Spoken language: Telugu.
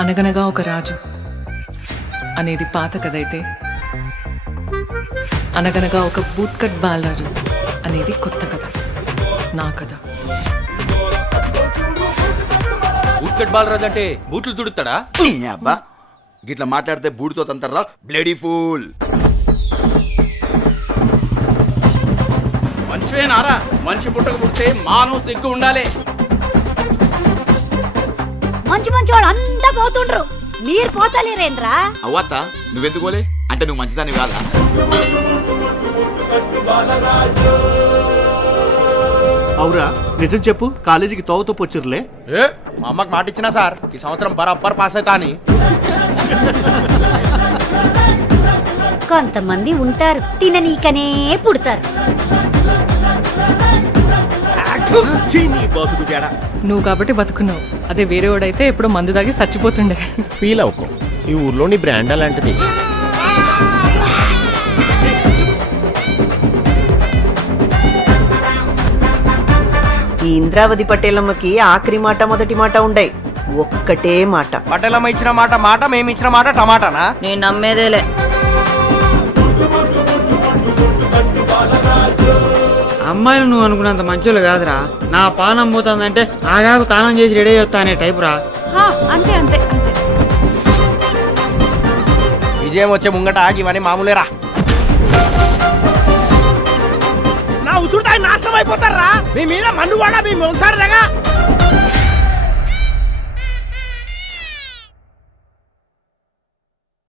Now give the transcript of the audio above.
అనగనగా ఒక రాజు అనేది పాత కథ అయితే అనగనగా ఒక బూట్కట్ బాలరాజు అనేది కొత్త కథ, నా కథ. బూట్కట్ బాలరాజు అంటే బూట్లు తుడుతాడా? అబ్బా గిట్లా మాట్లాడితే బూడితో తంటారా బ్లడీ ఫూల్. మంచివేనారా? మనిషి పుట్టక పుట్టే మానవ సిగ్గు ఉండాలి. మంచి మంచి వాళ్ళు అంతా పోతుండ్రు, మీరు పోతలేరేంద్రా? అవ్వత్త నువ్వెందుకు పోలే? అంటే నువ్వు మంచిదాన్ని కాదా? అవురా నిజం చెప్పు, కాలేజీకి తోవతో పొచ్చురులే. మా అమ్మకి మాట ఇచ్చినా సార్ ఈ సంవత్సరం బరాబర్ పాస్ అవుతా అని. కొంతమంది ఉంటారు తిననీకనే పుడతారు. బతుకు చేడా నువ్వు కాబట్టి బతుకున్నావు, అదే వేరే వాడైతే ఎప్పుడో మందు దాగి చచ్చిపోతుండే. ఫీల్ అవుకో, ఈ ఊర్లోని బ్రాండ్ అలాంటిది. ఈ ఇంద్రావతి పటేలమ్మకి ఆఖరి మాట మొదటి మాట ఉండయి, ఒక్కటే మాట. పటేలమ్మ ఇచ్చిన మాట మాట, మేము ఇచ్చిన మాట టమాటానా? నేను నమ్మేదేలే. అమ్మాయిలు నువ్వు అనుకున్నంత మంచోళ్ళు కాదురా. నా పానం పోతుందంటే ఆగాకు తానం చేసి రెడీ అవుతా అనే టైపు రా. అంతే అంతే అంతే. విజయం వచ్చే ముంగట ఆగివని మామూలేరా. నా ఉసురుతాయి నాశనం అయిపోతారా? మీ మీద మందు కూడా మీ ఉంటారుగా.